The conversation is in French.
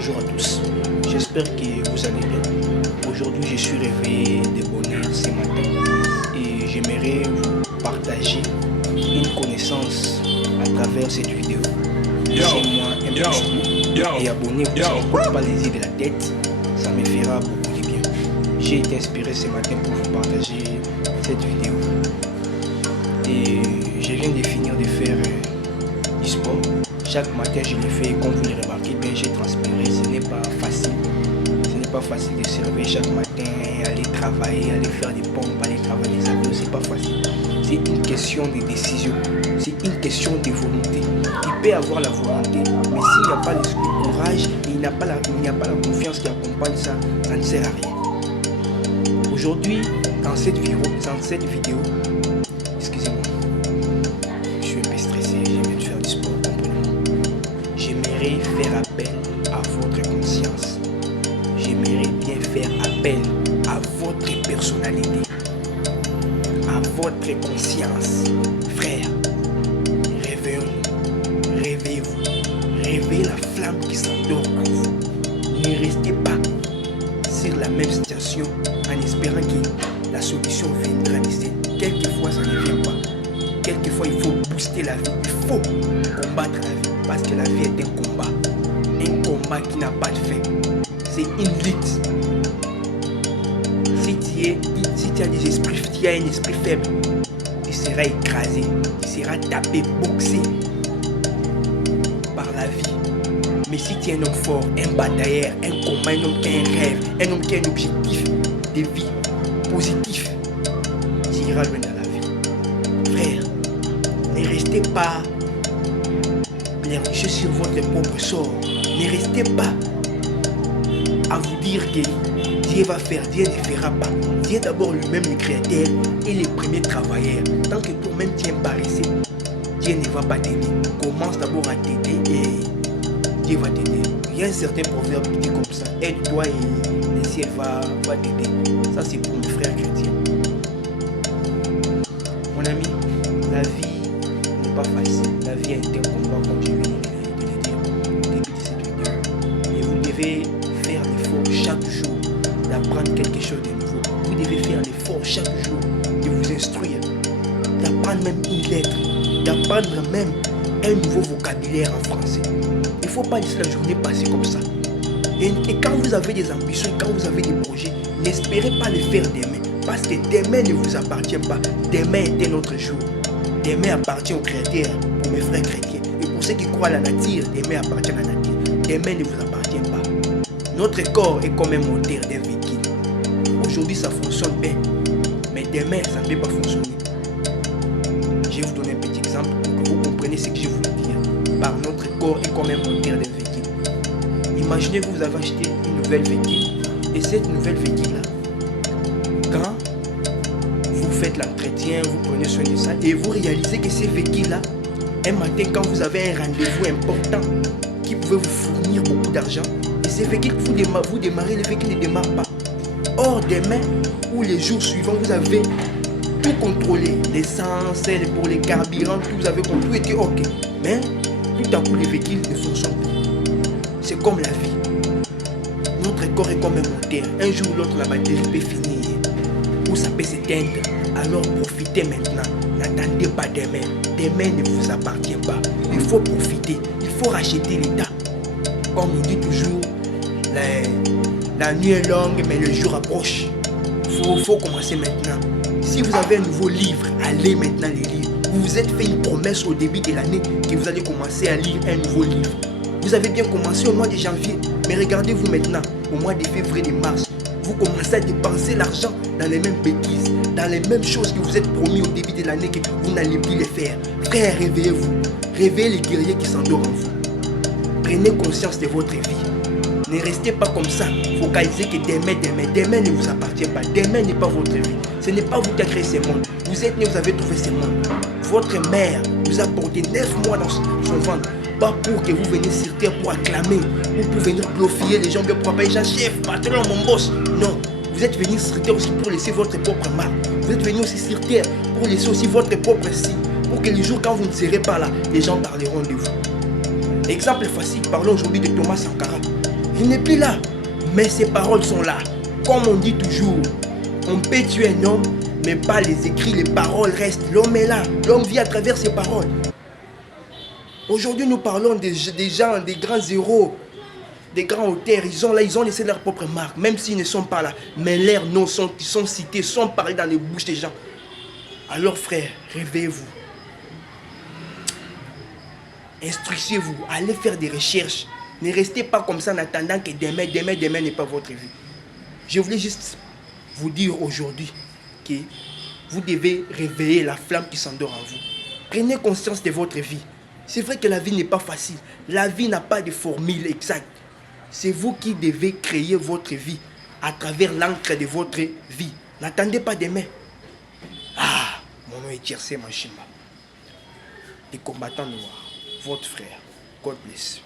Bonjour à tous, j'espère que vous allez bien. Aujourd'hui, je suis réveillé de bonne heure ce matin et j'aimerais vous partager une connaissance à travers cette vidéo. Laissez-moi un petit mot et abonnez-vous, ça ne coûte pas les idées de la tête, ça me fera beaucoup de bien. J'ai été inspiré ce matin pour vous partager cette vidéo et je viens de finir de faire du sport. Chaque matin je le fais, comme vous le remarquez bien, j'ai transpiré. Ce n'est pas facile. Ce n'est pas facile de se réveiller chaque matin, aller travailler, aller faire des pompes, aller travailler les abdos. C'est pas facile. C'est une question de décision. C'est une question de volonté. Tu peux avoir la volonté, mais s'il n'y a pas le courage, il n'y a pas la confiance qui accompagne ça, ça ne sert à rien. Aujourd'hui, dans cette vidéo, excusez-moi, je suis un peu stressé, je viens de faire du sport. J'aimerais faire appel à votre conscience. J'aimerais bien faire appel à votre personnalité, à votre conscience. Frère, réveillons-nous, réveillez-vous, réveillez la flamme qui s'endort en vous. Ne restez pas sur la même situation en espérant que la solution viendra d'ici. Quelquefois, ça ne vient pas. Quelquefois, il faut booster la vie, il faut combattre la vie. Parce que la vie est un combat qui n'a pas de fin. C'est une lutte. Si tu as des esprits, tu as un esprit faible, tu seras écrasé, tu seras tapé, boxé par la vie. Mais si tu es un homme fort, un batailleur, un combat, un homme qui a un rêve, un homme qui a un objectif de vie positif, tu iras loin dans la vie. Frère, ne restez pas je sur votre propre sort. Ne restez pas à vous dire que Dieu va faire, Dieu ne fera pas. Dieu est d'abord lui-même le créateur et le premier travailleur. Tant que toi-même tu es paresseux, Dieu ne va pas t'aider. Commence d'abord à t'aider et Dieu va t'aider. Il y a un certain proverbe qui dit comme ça: aide-toi et le ciel va t'aider. Ça c'est pour mes frères chrétiens. Mon ami, la vie n'est pas facile. La vie est un combat, comme je viens de le dire au début de cette vidéo. Et vous devez faire l'effort chaque jour d'apprendre quelque chose de nouveau. Vous devez faire l'effort chaque jour de vous instruire, d'apprendre même une lettre, d'apprendre même un nouveau vocabulaire en français. Il ne faut pas laisser la journée passer comme ça. Et quand vous avez des ambitions, quand vous avez des projets, n'espérez pas les faire demain. Parce que demain ne vous appartient pas. Demain est un autre jour. Demain appartient au Créateur, pour mes frères chrétiens. Et pour ceux qui croient à la nature, demain appartient à la nature. Demain ne vous appartient pas. Notre corps est comme un moteur d'un véhicule. Aujourd'hui, ça fonctionne bien. Mais demain, ça ne peut pas fonctionner. Je vais vous donner un petit exemple pour que vous compreniez ce que je voulais dire. Par notre corps est comme un moteur d'un véhicule. Imaginez que vous avez acheté une nouvelle véhicule. Et cette nouvelle véhicule-là, quand vous faites l'entretien, vous prenez soin de ça et vous réalisez que ces véhicules-là, un matin quand vous avez un rendez-vous important qui pouvait vous fournir beaucoup d'argent, et ces véhicules, vous démarrez, les véhicules ne démarrent pas. Or demain ou les jours suivants, vous avez tout contrôlé, l'essence, pour les carburants, tout, vous avez tout été ok. Mais tout à coup les véhicules ne fonctionnent plus. C'est comme la vie. Notre corps est comme un moteur. Un jour ou l'autre, la batterie peut finir ou ça peut s'éteindre. Alors profitez maintenant. N'attendez pas demain. Demain ne vous appartient pas. Il faut profiter. Il faut racheter l'état. Comme on dit toujours, la nuit est longue mais le jour approche. Il faut commencer maintenant. Si vous avez un nouveau livre, allez maintenant les lire. Vous vous êtes fait une promesse au début de l'année que vous allez commencer à lire un nouveau livre. Vous avez bien commencé au mois de janvier, mais regardez-vous maintenant, au mois de février, de mars, vous commencez à dépenser l'argent dans les mêmes bêtises, dans les mêmes choses que vous êtes promis au début de l'année que vous n'allez plus les faire. Frère, réveillez-vous. Réveillez les guerriers qui s'endorment en vous. Prenez conscience de votre vie. Ne restez pas comme ça, focalisez que demain ne vous appartient pas. Demain n'est pas votre vie. Ce n'est pas vous qui avez créé ce monde. Vous êtes né, vous avez trouvé ce monde. Votre mère vous a porté 9 mois dans son ventre. Pas pour que vous veniez sur terre pour acclamer ou pour venir glorifier les gens, bien pour appeler chef, patron, mon boss. Non, vous êtes venu sur terre aussi pour laisser votre propre marque. Vous êtes venu aussi sur terre pour laisser aussi votre propre signe. Pour que le jour quand vous ne serez pas là, les gens parleront de vous. Exemple facile, parlons aujourd'hui de Thomas Sankara. Il n'est plus là. Mais ses paroles sont là. Comme on dit toujours, on peut tuer un homme, mais pas les écrits, les paroles restent. L'homme est là. L'homme vit à travers ses paroles. Aujourd'hui, nous parlons des gens, des grands héros, des grands auteurs. Ils ont laissé leur propre marque, même s'ils ne sont pas là. Mais leurs noms sont cités, sont parlés dans les bouches des gens. Alors, frères, réveillez-vous. Instruisez-vous, allez faire des recherches. Ne restez pas comme ça en attendant que demain n'est pas votre vie. Je voulais juste vous dire aujourd'hui que vous devez réveiller la flamme qui s'endort en vous. Prenez conscience de votre vie. C'est vrai que la vie n'est pas facile. La vie n'a pas de formule exacte. C'est vous qui devez créer votre vie à travers l'encre de votre vie. N'attendez pas demain. Ah, mon nom est Jersey Machima. Les combattants noirs. Votre frère. God bless.